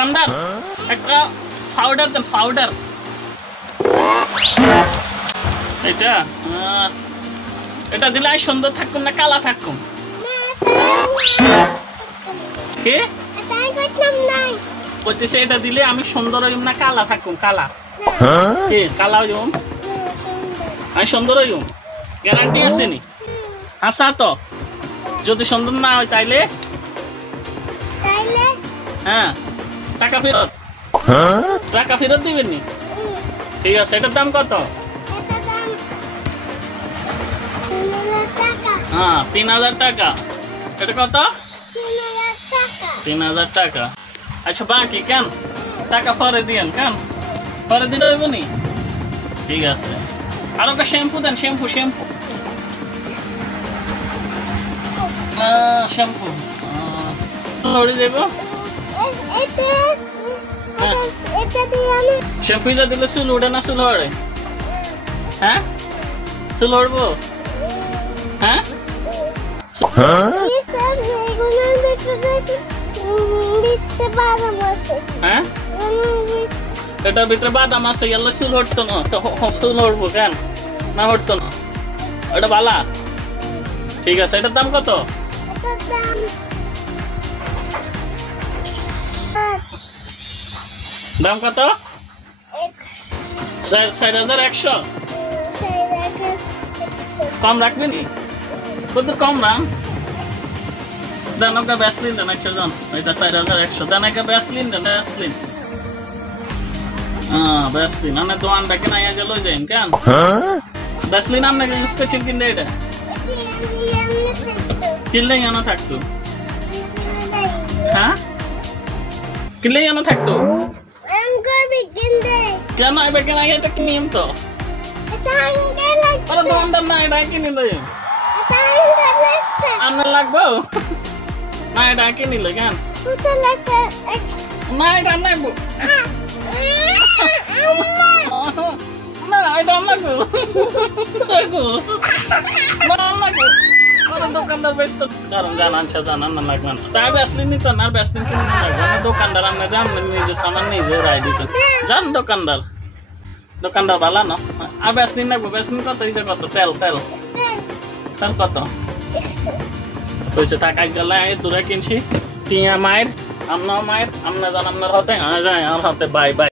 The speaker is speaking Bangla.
দোকানদার একটা পাউডার দেন, পাউডার। এটা এটা দিলে আর সুন্দর থাকুন না কালা থাকুন? কে বলতেছে এটা দিলে আমি সুন্দর হইম না কালা থাকুম? কালা কে কালা হইম? আমি সুন্দর হইম? গ্যারান্টি আছে নি? আচ্ছা তো যদি সুন্দর না হয় তাইলে হ্যাঁ টাকা ফেরত, টাকা ফেরত দিবেন নি? ঠিক আছে। এটার দাম কত? হ্যাঁ 3000 টাকা। এটা কত? 3000 টাকা। আচ্ছা বাকি কেন টাকা পরে দিয়েন, কেন পরে দিলে হইব নি? ঠিক আছে। আর একটা শ্যাম্পু দেন, শ্যাম্পু শ্যাম্পু শ্যাম্পু লড়ে দেব। শ্যাম্পু দিলে চুল উঠে না চুল হড়ে? হ্যাঁ চুল হড়বো? হ্যাঁ হ্যাঁ এটার ভিতরে বাদাম আছে, গেলে চুল হটতো না। চুল হড়বো কেন? না হটতো না, ওটা বালা। ঠিক আছে। এটার দাম কত? দাম কত? 4100। কম রাখবেন? কত কম দাম? দেন ওকে ভ্যাসলিন দেন 100 জন। এটা 4100। দেন একটা ভ্যাসলিন দেন, ভ্যাসলিন। ভ্যাসলিন মানে দোকানটা কেনা আগে লই যাইন কেন? ভ্যাসলিন আপনি ইউজ করছেন কিনা? এটা কিনলে জানা থাকতো? হ্যাঁ কিনলে জানা থাকতো? কেন এবার কেনা এটা কিনিম তো? দোকানদার না এটা কিনি লই আপনার লাগবো না? এটা কিনিল কেন? না এটা লাগবো না, এটা লাগবো দোকানদার ব্যস্ত। কারণ জানান সে জানান না লাগবে না। তাই ব্যাসলিন নিত না, ব্যাসলিন কিনে লাগবে না। দোকানদার আপনি জান নিজে সামান নিজে রায় দিচ্ছেন, জান দোকানদার। দোকানদার ভালো না। আর ব্যাসলিন লাগবো। ব্যাসলিন কত দিচ্ছে? কত? তেল তেল তেল কত হয়েছে? টাকা গেলে দূরে কিনছি। টিয়া মায়ের, আপনার মায়ের, আপনার জান আপনার হাতে, আর হাতে। Bye bye.